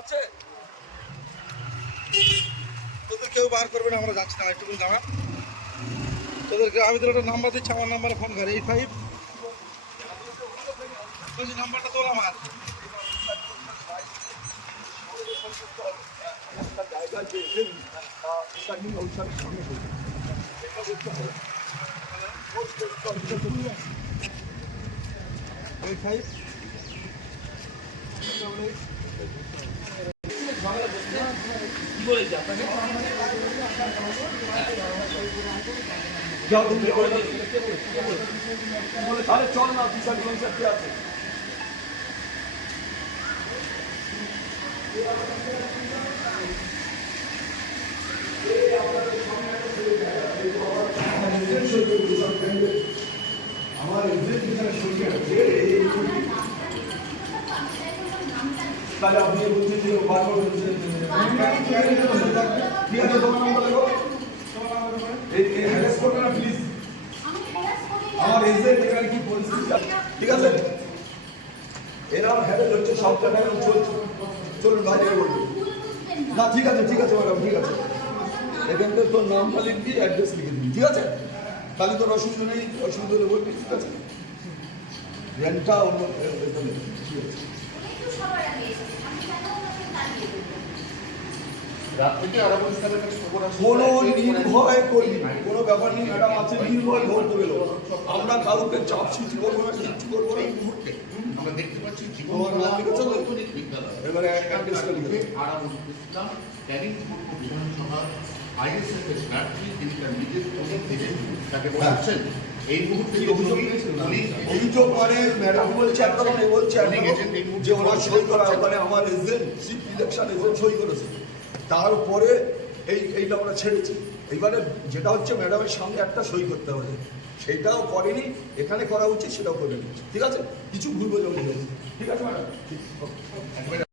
আছে তোদের কেউ বার করবে না, আমরা যাচ্ছি না, একটু দাঁড়া। তোদেরকে আমি তোর একটা নাম্বার দিচ্ছি, আমার নাম্বারে ফোন করে 85 নাম্বারটা তোর আমার তাহলে চল না বিশাল কনসেপ্টে আছে। আমার তাহলে আপনি বলছেন যে বারবার বলছেন ঠিক আছে, তোমার নাম্বার লেখো, এই হ্যারাস করবে না প্লিজ। আমার এজেন্ট এখানে কি পরিস্থিতি ঠিক আছে, এরকম হ্যারাস হচ্ছে সব জায়গায় চলছে। চলুন বাইরে বলুন না, ঠিক আছে ঠিক আছে ম্যাডাম, ঠিক আছে। এখানটা তোর নামটা লিখবি, অ্যাড্রেস লিখে দিবি, ঠিক আছে? তাহলে তোর অসুবিধা নেই, অসুবিধা হলে বলবি, ঠিক আছে? রেন্টটা অন্য ঠিক আছে। কোনো নির্ভয় করবি, কোনো ব্যাপার নেই ম্যাডাম আছে, নির্ভয় ভোট করে দেবো। আমরা কাউকে চাপ সৃষ্টি করবো না, কিচ্ছু করবো না। আমরা দেখতে পাচ্ছি এবারে অ্যাড্রেসটা লিখে এই মুহূর্তে অভিযোগ মানে ম্যাডাম বলছে একরকম, বলছে যে ওরা সই করা, ওখানে আমার এজেন্ট চিফ ইলেকশন এজেন্ট সই করেছে, তারপরে এইটা আমরা ছেড়েছি। এইবারে যেটা হচ্ছে ম্যাডামের সামনে একটা সই করতে হবে, সেইটাও করেনি, এখানে করা উচিত সেটাও করে নিচ্ছে, ঠিক আছে? কিছু ভুল বোঝাবুঝি হয়েছে, ঠিক আছে ম্যাডাম?